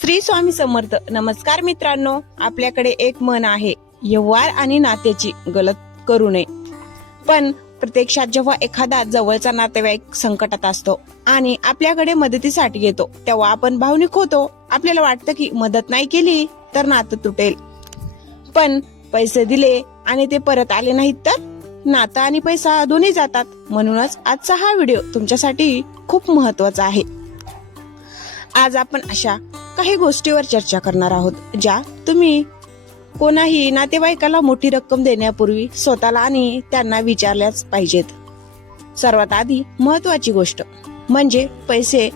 श्री स्वामी समर्थ. नमस्कार मित्रांनो, आपल्याकडे एक म्हण आहे, व्यवहार आणि नात्याची गलत करू नये. पण प्रत्यक्षात जेव्हा एखादा जवळचा नातेवाईक संकटात असतो आणि आपल्याकडे मदतीसाठी येतो तेव्हा आपण भावनिक होतो. आपल्याला वाटतं की मदत नाही केली तर नातं तुटेल, पण पैसे दिले आणि ते परत आले नाहीत तर नातं आणि पैसा दोन्ही जातात. म्हणूनच आजचा हा व्हिडिओ तुमच्यासाठी खूप महत्वाचा आहे. आज आपण अशा काही गोष्टीवर चर्चा करणार आहोत ज्या तुम्ही कोणाही नातेवाईकाला मोठी रक्कम देण्यापूर्वी स्वतःला आणि त्यांना विचारल्याच पाहिजेत. सर्वात आधी महत्वाची गोष्ट म्हणजे पैसे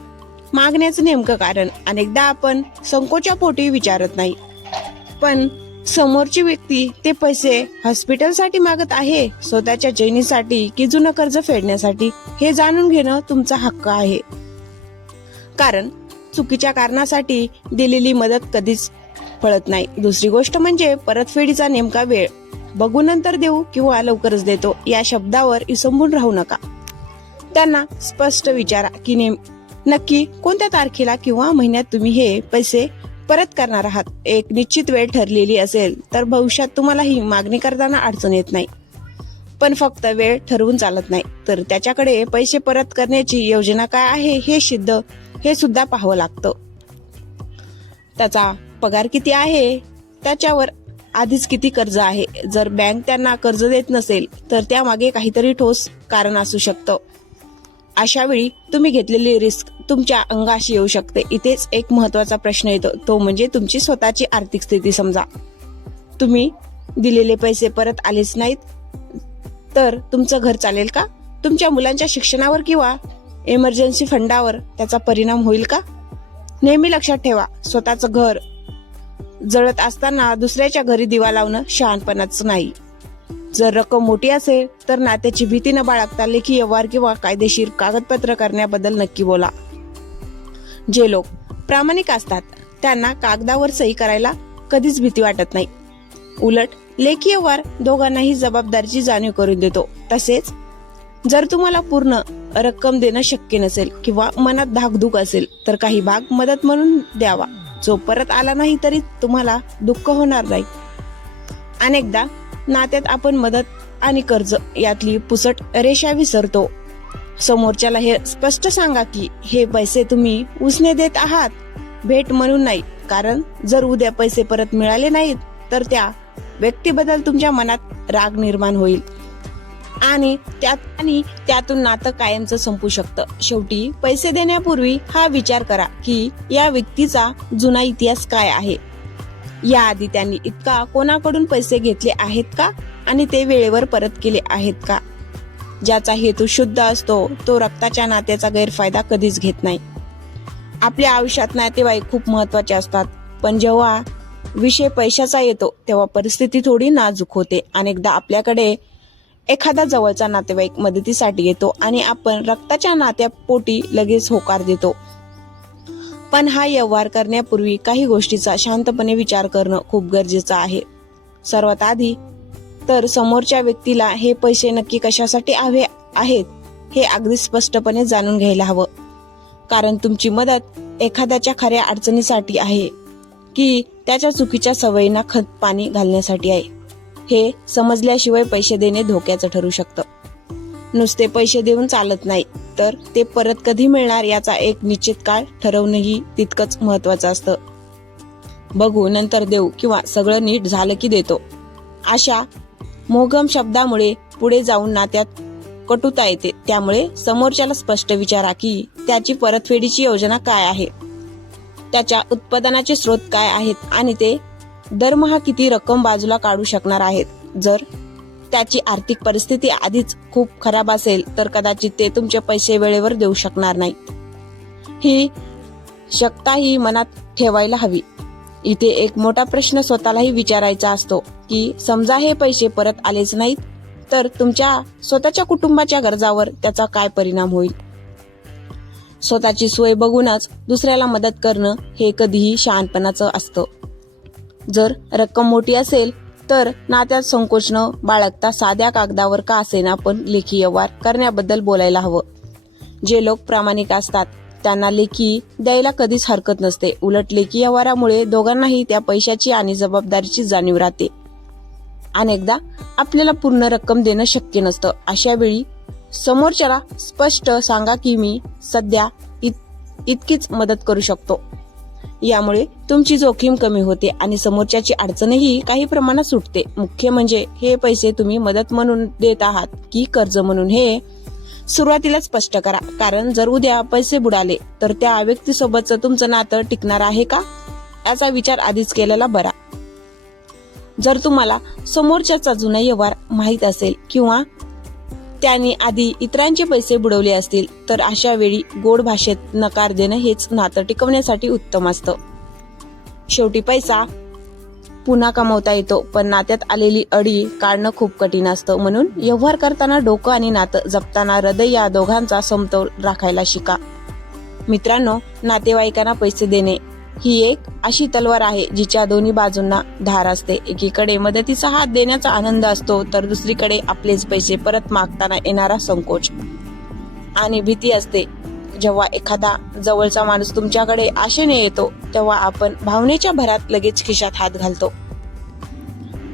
मागण्याचं नेमकं कारण. अनेकदा आपण संकोचापोटी विचारत नाही, पण समोरची व्यक्ती ते पैसे हॉस्पिटलसाठी मागत आहे, स्वतःच्या चैनीसाठी की जुनं कर्ज फेडण्यासाठी, हे जाणून घेणं तुमचा हक्क आहे. कारण चुकीच्या कारणासाठी दिलेली मदत कधीच फळत नाही. दुसरी गोष्ट म्हणजे परतफेडीचा नेमका वेळ. बघू नंतर देऊ किंवा लवकरच देतो या शब्दावर विसंबून राहू नका. त्यांना स्पष्ट विचारा की नक्की कोणत्या तारखेला किंवा महिन्यात तुम्ही हे पैसे परत करणार आहात. एक निश्चित वेळ ठरलेली असेल तर भविष्यात तुम्हाला ही मागणी करताना अडचण येत नाही. पण फक्त वेळ ठरवून चालत नाही, तर त्याच्याकडे पैसे परत करण्याची योजना काय आहे हे सुद्धा पाहावं लागतं. त्याचा पगार किती आहे, त्याच्यावर आधीच किती कर्ज आहे. जर बँक त्यांना कर्ज देत नसेल तर त्यामागे काहीतरी ठोस कारण असू शकतं. अशा वेळी तुम्ही घेतलेली रिस्क तुमच्या अंगाशी येऊ शकते. इथेच एक महत्वाचा प्रश्न येतो, तो म्हणजे तुमची स्वतःची आर्थिक स्थिती. समजा तुम्ही दिलेले पैसे परत आलेच नाहीत तर तुमचं घर चालेल का? तुमच्या मुलांच्या शिक्षणावर किंवा इमर्जन्सी फंडावर त्याचा परिणाम होईल का? नेहमी लक्षात ठेवा, स्वतःचं घर जळत असताना दुसऱ्याच्या घरी दिवा लावणं शहाणपणाचं नाही. जर रक्कम मोठी असेल तर नात्याची भीती न बाळगता लेखी व्यवहार किंवा कायदेशीर कागदपत्र करण्याबद्दल नक्की बोला. जे लोक प्रामाणिक असतात त्यांना कागदावर सही करायला कधीच भीती वाटत नाही. उलट लेखी व्यवहार दोघांनाही जबाबदारीची जाणीव करून देतो. तसेच जर तुम्हाला पूर्ण रक्कम देणं शक्य नसेल किंवा मनात धाकधूक असेल तर काही भाग मदत म्हणून द्यावा. जो परत आला नाही तरी तुम्हाला दुःख होणार नाही. अनेकदा नात्यात आपण मदत आणि कर्ज यातली पुसट रेषा विसरतो. समोरच्याला हे स्पष्ट सांगा की हे पैसे तुम्ही उसने देत आहात, भेट म्हणून नाही. कारण जर उद्या पैसे परत मिळाले नाहीत तर त्या व्यक्तीबद्दल तुमच्या मनात राग निर्माण होईल आणि त्यातून नातं कायमचं संपू शकतं. शेवटी पैसे देण्यापूर्वी हा विचार करा की या व्यक्तीचा जुना इतिहास काय आहे. याआधी त्यांनी इतका कोणाकडून पैसे घेतले आहेत का आणि ते वेळेवर परत केले आहेत का? ज्याचा हेतू शुद्ध असतो तो रक्ताच्या नात्याचा गैरफायदा कधीच घेत नाही. आपल्या आयुष्यात नातेवाईक खूप महत्वाचे असतात, पण जेव्हा विषय पैशाचा येतो तेव्हा परिस्थिती थोडी नाजूक होते. अनेकदा आपल्याकडे एखादा जवळचा नातेवाईक मदतीसाठी येतो आणि आपण रक्ताच्या नात्यापोटी लगेच होकार देतो. पण हा व्यवहार करण्यापूर्वी काही गोष्टीचा शांतपणे विचार करणं खूप गरजेचं आहे. सर्वात आधी तर समोरच्या व्यक्तीला हे पैसे नक्की कशासाठी हवे आहेत हे अगदी स्पष्टपणे जाणून घ्यायला हवं. कारण तुमची मदत एखाद्याच्या खऱ्या अडचणीसाठी आहे की त्याच्या चुकीच्या सवयींना खत पाणी घालण्यासाठी आहे, हे समजल्याशिवाय पैसे देणे धोक्याचं ठरू शकतं. नुसते पैसे देऊन चालत नाही, तर ते परत कधी मिळणार याचा एक निश्चित काळ ठरवणंही तितकंच महत्वाचं असतं. बघू नंतर देऊ किंवा सगळं नीट झालं की देतो अशा मोघम शब्दामुळे पुढे जाऊन नात्यात कटुता येते. त्यामुळे समोरच्याला स्पष्ट विचारा की त्याची परतफेडीची योजना काय आहे, त्याच्या उत्पादनाचे स्रोत काय आहेत आणि ते दरमहा किती रक्कम बाजूला काढू शकणार आहेत. जर त्याची आर्थिक परिस्थिती आधीच खूप खराब असेल तर कदाचित ते तुमचे पैसे वेळेवर देऊ शकणार नाही. ही शक्यताही मनात ठेवायला हवी. इथे एक मोठा प्रश्न स्वतःलाही विचारायचा असतो की समजा हे पैसे परत आलेच नाहीत तर तुमच्या स्वतःच्या कुटुंबाच्या गरजावर त्याचा काय परिणाम होईल. स्वतःची सोय बघूनच दुसऱ्याला मदत करणं हे कधीही शहाणपणाचं असतं. जर रक्कम मोठी असेल तर नात्यात संकोच न बाळगता साध्या कागदावर का असेना पण लेखी व्यवहार करण्याबद्दल बोलायला हवं. जे लोक प्रामाणिक असतात त्यांना लेखी द्यायला कधीच हरकत नसते. उलट लेखी व्यवहारामुळे दोघांनाही त्या पैशाची आणि जबाबदारीची जाणीव राहते. अनेकदा आपल्याला पूर्ण रक्कम देणं शक्य नसतं. अशा वेळी समोरच्याला स्पष्ट सांगा की मी सध्या इतकीच मदत करू शकतो. यामुळे तुमची जोखीम कमी होते आणि समोरच्याची अडचणही काही प्रमाणात सुटते. मुख्य म्हणजे हे पैसे तुम्ही मदत म्हणून देत आहात की कर्ज म्हणून हे सुरुवातीलाच स्पष्ट करा. कारण जर उद्या पैसे बुडाले तर त्या व्यक्तीसोबतचं तुमचं नातं टिकणार आहे का याचा विचार आधीच केलेला बरा. जर तुम्हाला समोरच्याचा जुना व्यवहार माहीत असेल किंवा त्यांनी आधी इतरांचे पैसे बुडवले असतील तर अशा वेळी गोड भाषेत नकार देणं हेच नातं टिकवण्यासाठी उत्तम असतं. शेवटी पैसा पुन्हा कमवता येतो, पण नात्यात आलेली अडी काढणं खूप कठीण असतं. म्हणून व्यवहार करताना डोकं आणि नातं जपताना हृदय या दोघांचा समतोल राखायला शिका. मित्रांनो, नातेवाईकांना पैसे देणे ही एक अशी तलवार आहे जिच्या दोन्ही बाजूंना धार असते. एकीकडे मदतीचा हात देण्याचा आनंद असतो तर दुसरीकडे आपलेच पैसे परत मागताना येणारा संकोच आणि भीती असते. जेव्हा एखादा जवळचा माणूस तुमच्याकडे आशेने येतो तेव्हा आपण भावनेच्या भरात लगेच खिशात हात घालतो.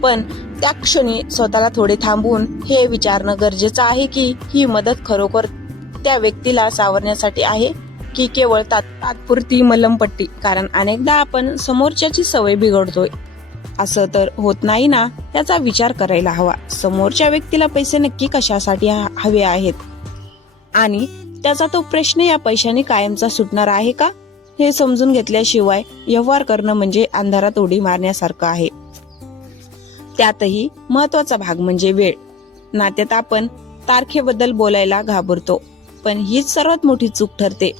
पण त्या क्षणी स्वतःला थोडे थांबून हे विचारणं गरजेचं आहे की ही मदत खरोखर त्या व्यक्तीला सावरण्यासाठी आहे की केवळ तात्पुरती मलमपट्टी. कारण अनेकदा आपण समोरच्याची सवय बिघडतोय असं तर होत नाही ना, याचा विचार करायला हवा. समोरच्या व्यक्तीला पैसे नक्की कशासाठी हवे आहेत आणि त्याचा तो प्रश्न या पैशाने कायमचा सुटणार आहे का हे समजून घेतल्याशिवाय व्यवहार करणं म्हणजे अंधारात उडी मारण्यासारखं आहे. त्यातही महत्वाचा भाग म्हणजे वेळ. नात्यात आपण तारखेबद्दल बोलायला घाबरतो, पण हीच सर्वात मोठी चूक ठरते.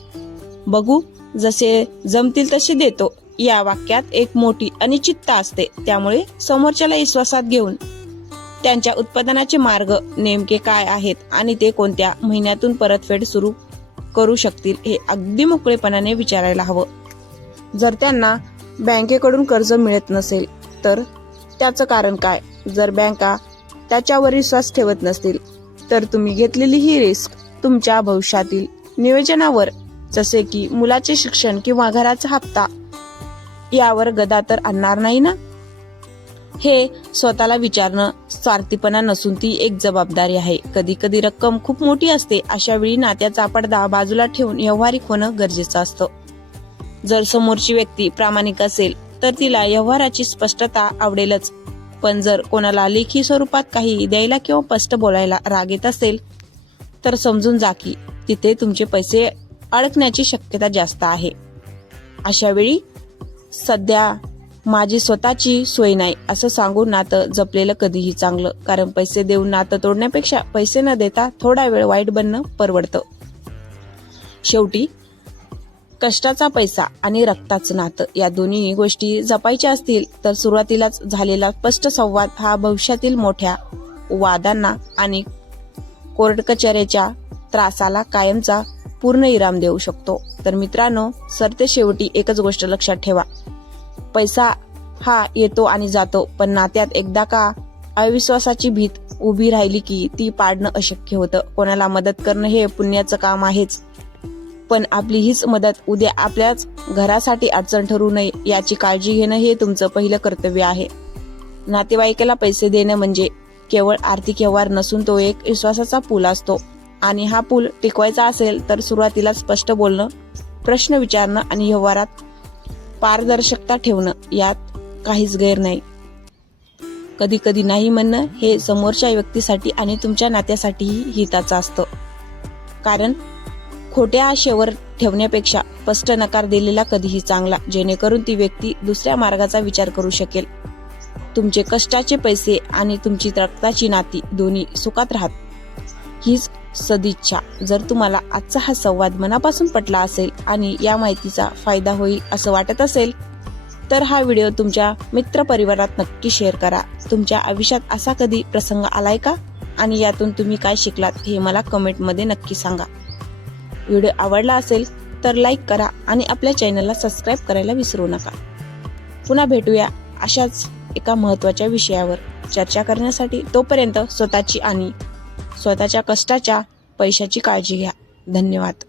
बघू, जसे जमतील तसे देतो या वाक्यात एक मोठी अनिश्चितता असते. त्यामुळे समोरच्याला विश्वासात घेऊन त्यांच्या उत्पादनाचे मार्ग नेमके काय आहेत आणि ते कोणत्या महिन्यातून परतफेड सुरू करू शकतील हे अगदी मोकळेपणाने विचारायला हवं. जर त्यांना बँकेकडून कर्ज मिळत नसेल तर त्याचं कारण काय? जर बँका त्याच्यावर विश्वास ठेवत नसतील तर तुम्ही घेतलेली ही रिस्क तुमच्या भविष्यातील नियोजनावर जसे की मुलाचे शिक्षण किंवा घराचा हप्ता यावर गदा तर आणणार नाही ना. हे स्वतःला विचारणं स्वार्थीपणा नसून ती एक जबाबदारी आहे. कधी कधी रक्कम खूप मोठी असते. अशा वेळी नात्याचा पडदा बाजूला ठेवून व्यावहारिक होणं गरजेचं असतं. जर समोरची व्यक्ती प्रामाणिक असेल तर तिला व्यवहाराची स्पष्टता आवडेलच. पण जर कोणाला लेखी स्वरूपात काही द्यायला किंवा स्पष्ट बोलायला राग येत असेल तर समजून जा की तिथे तुमचे पैसे अडकण्याची शक्यता जास्त आहे. अशा वेळी सध्या माझी स्वतःची सोय नाही असं सांगून नातं जपलेलं कधीही चांगलं. कारण पैसे देऊन नातं तोडण्यापेक्षा पैसे न देता थोडा वेळ वाईट बनणं परवडतं. शेवटी कष्टाचा पैसा आणि रक्ताचं नातं या दोन्ही गोष्टी जपायच्या असतील तर सुरुवातीलाच झालेला स्पष्ट संवाद हा भविष्यातील मोठ्या वादांना आणि कोर्ट कचेरीच्या त्रासाला कायमचा पूर्ण विराम देऊ शकतो. तर मित्रांनो, सरते शेवटी एकच गोष्ट लक्षात ठेवा. पैसा हा येतो आणि जातो, पण नात्यात एकदा का अविश्वासाची भीत उभी राहिली की ती पाडणं अशक्य होतं. कोणाला मदत करणं हे पुण्याचं काम आहेच, पण आपली हीच मदत उद्या आपल्याच घरासाठी अडचण ठरू नये याची काळजी घेणं हे तुमचं पहिलं कर्तव्य आहे. नातेवाईकाला पैसे देणं म्हणजे केवळ आर्थिक व्यवहार नसून तो एक विश्वासाचा पूल असतो आणि हा पूल टिकवायचा असेल तर सुरुवातीला स्पष्ट बोलणं, प्रश्न विचारणं आणि व्यवहारात पारदर्शकता ठेवणं यात काहीच गैर नाही. कधी कधी नाही म्हणणं हे समोरच्या व्यक्तीसाठी आणि तुमच्या नात्यासाठीही हिताचं असतं. कारण खोट्या आशेवर ठेवण्यापेक्षा स्पष्ट नकार दिलेला कधीही चांगला, जेणेकरून ती व्यक्ती दुसऱ्या मार्गाचा विचार करू शकेल. तुमचे कष्टाचे पैसे आणि तुमची रक्ताची नाती दोन्ही सुखात राहत हीच सदिच्छा. जर तुम्हाला आजचा हा संवाद मनापासून पटला असेल आणि या माहितीचा फायदा होईल असं वाटत असेल तर हा व्हिडिओ तुमच्या मित्रपरिवारात नक्की शेअर करा. तुमच्या आयुष्यात असा कधी प्रसंग आलाय का आणि यातून तुम्ही काय शिकलात हे मला कमेंटमध्ये नक्की सांगा. व्हिडिओ आवडला असेल तर लाईक करा आणि आपल्या चॅनलला सबस्क्राईब करायला विसरू नका. पुन्हा भेटूया अशाच एका महत्त्वाच्या विषयावर चर्चा करण्यासाठी. तोपर्यंत स्वतःची आणि स्वतःच्या कष्टाच्या पैशाची काळजी घ्या. धन्यवाद.